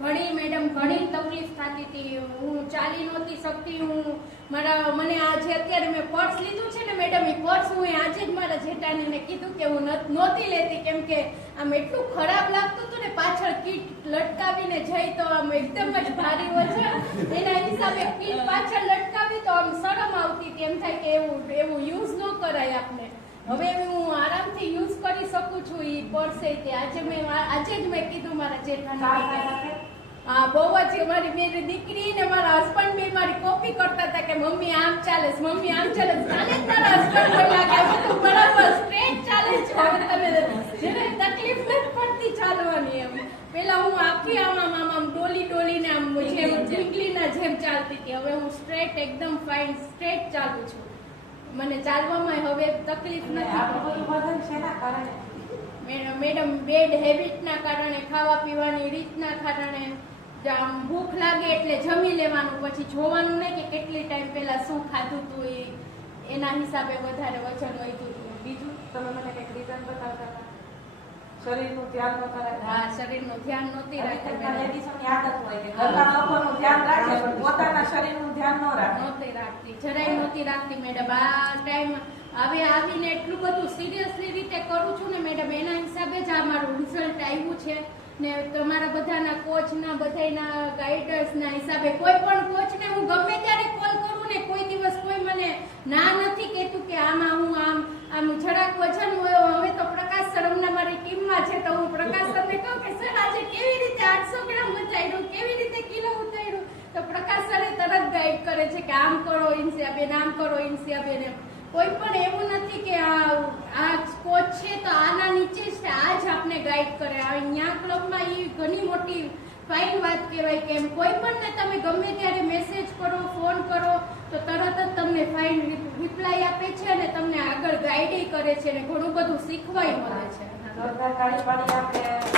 ઘણી મેડમ ઘણી તકલીફ થતી હતી, હું ચાલી નહોતી શકતી, મને આજે અત્યારે મેં પર્સ લીધું છે ને મેડમ, એ પર્સ હું આજે જ મારા જેઠાણીને કીધું કે હું નહોતી લેતી, કેમ કે આમ એટલું ખરાબ લાગતું હતું ને, પાછળ કીટ લટકાવીને જઈ તો આમ એકદમ જ ભારી વજન, એના હિસાબે કીટ પાછળ લટકાવી તો આમ શરમ આવતી હતી, એમ થાય કે એવું યુઝ ન કરાય આપને. હવે હું આરામથી યુઝ કરી શકું છું એ પર્સે. આજે જ મેં કીધું મારા જેઠાણી, હા બહુ જ મારી મેરી દીકરી ને મારા હસબન્ડ બી મારી કોપી કરતા હતા કે મમ્મી આમ ચાલે, મમ્મી આમ ચાલે. ચાલે તારા હસબન્ડ બોલ્યા કે હવે તું બરાબર સ્ટ્રેટ ચાલે છે, હવે તને જેને તકલીફ નથી પડતી ચાલવાની. એમ પેલા હું આખી આમ ડોલીને આમ જેમ ઢીંગલીના જેમ ચાલતી હતી, હવે હું સ્ટ્રેટ એકદમ ફાઇન સ્ટ્રેટ ચાલું છું. મને ચાલવામાં હવે તકલીફ નથી. મેડમ બેડ હેબિટના કારણે, ખાવા પીવાની રીતના કારણે, ભૂખ લાગે એટલે જમી લેવાનું, પછી જોવાનું નહીં કે કેટલી ટાઈમ પહેલા શું ખાધું હતું, એના હિસાબે વધારે વજન વધ્યું હતું. બીજું તમે મને કઈક રીઝન બતાવતા હતા? શરીરનું ધ્યાન નહોતા રાખતા? હા, શરીરનું ધ્યાન નહોતી રાખતા. લેડીઝોની આદત હોય કે ઘરના લોકોનું ધ્યાન રાખે પણ પોતાના શરીરનું ધ્યાન ન રાખે. નહોતી રાખતી, જરાય નહોતી રાખતી મેડમ. આ ટાઈમ હવે આવીને એટલું બધું સિરિયસલી રીતે કરું છું ને મેડમ, એના હિસાબે જ આ મારું રિઝલ્ટ આવ્યું છે. ને તમારા બધાના કોચના બધાના ગાઈડર્સના હિસાબે, કોઈ પણ કોચને હું ગમે ત્યારે કોલ કરું ને, કોઈ દિવસ કોઈ મને ના નથી કહેતું કે આમાં હું આમ જરાક વજન હોય. હવે તો પ્રકાશ સર હમણાં મારી ટીમમાં છે, તો હું પ્રકાશ સરને કહું કે સર આજે કેવી રીતે 800 ગ્રામ ઉતાર્યું, કેવી રીતે કિલો ઉતાર્યું, તો પ્રકાશ સરે તરત ગાઈડ કરે છે કે આમ કરો ઇન્સિયાબેન, આમ કરો ઇન્સિયાબેન. કોઈ પણ એવું નથી કે આ કોચ છે તો આના નીચે છે, આ જ આપને ગાઈડ કરે. અહીંયા ક્લબમાં એ ઘણી મોટી ફાઇન વાત કહેવાય કે એમ કોઈ પણ ને તમે ગમે ત્યારે મેસેજ કરો, ફોન કરો તો તરત જ તમને ફાઇન રિપ્લાય આપે છે અને તમને આગળ ગાઈડ કરે છે અને ઘણું બધું શીખવાય મળે છે. આપણે